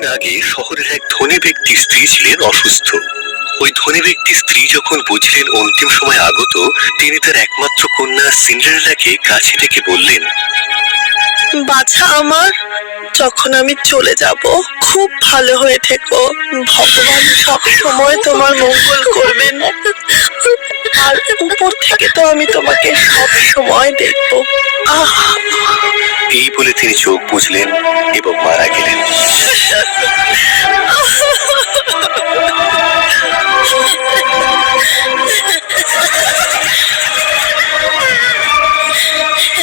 কিছুদিন আগে শহরের এক ধনী ব্যক্তির স্ত্রী ছিলেন অসুস্থ। ওই ধনী ব্যক্তির স্ত্রী যখন বুঝলেন অন্তিম সময় আগত, তিনি তার একমাত্র কন্যা সিন্ডারেলাকে কাছে ডেকে বললেন, বাছা আমার, যখন আমি চলে যাব খুব ভালো হয়ে থেকো। ভগবান সব সময় তোমার মঙ্গল করবেন, আর উপর থেকে তো আমি তোমাকে সব সময় দেখবো। আহ, এই বলে তিনি চোখ বুঝলেন এবং মারা গেলেন।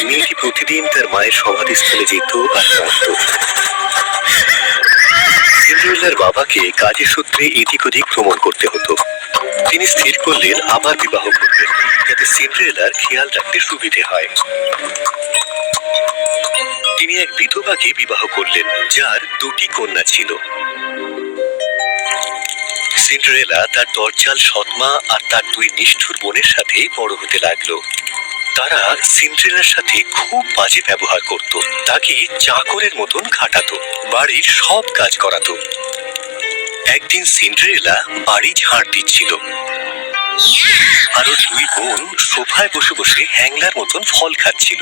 মেয়েটি প্রতিদিন তার মায়ের সমাধিস্থলে যেত আর কাঁদত। সিন্ডারেলার বাবাকে কাজের সূত্রে এদিক ওদিক ভ্রমণ করতে হতো। তিনি স্থির করলেন আবার বিবাহ করবেন, যাতে সিন্ডারেলার খেয়াল রাখতে সুবিধে হয়। তিনি এক বিধবাকে বিবাহ করলেন, যার দুটি কন্যা ছিল। সিন্ডারেলা তার দরজাল সৎমা আর তার দুই নিষ্ঠুর বোনের সাথে বড় হতে লাগলো। তারা সিন্ডারেলার সাথে খুব বাজে ব্যবহার করত, তাকে চাকরের মতন খাটাতো, বাড়ির সব কাজ করাতো। একদিন সিন্ডারেলা বাড়ি ঝাড় দিচ্ছিল, আর ওর দুই বোন সোফায় বসে বসে হ্যাংলার মতন ফল খাচ্ছিল।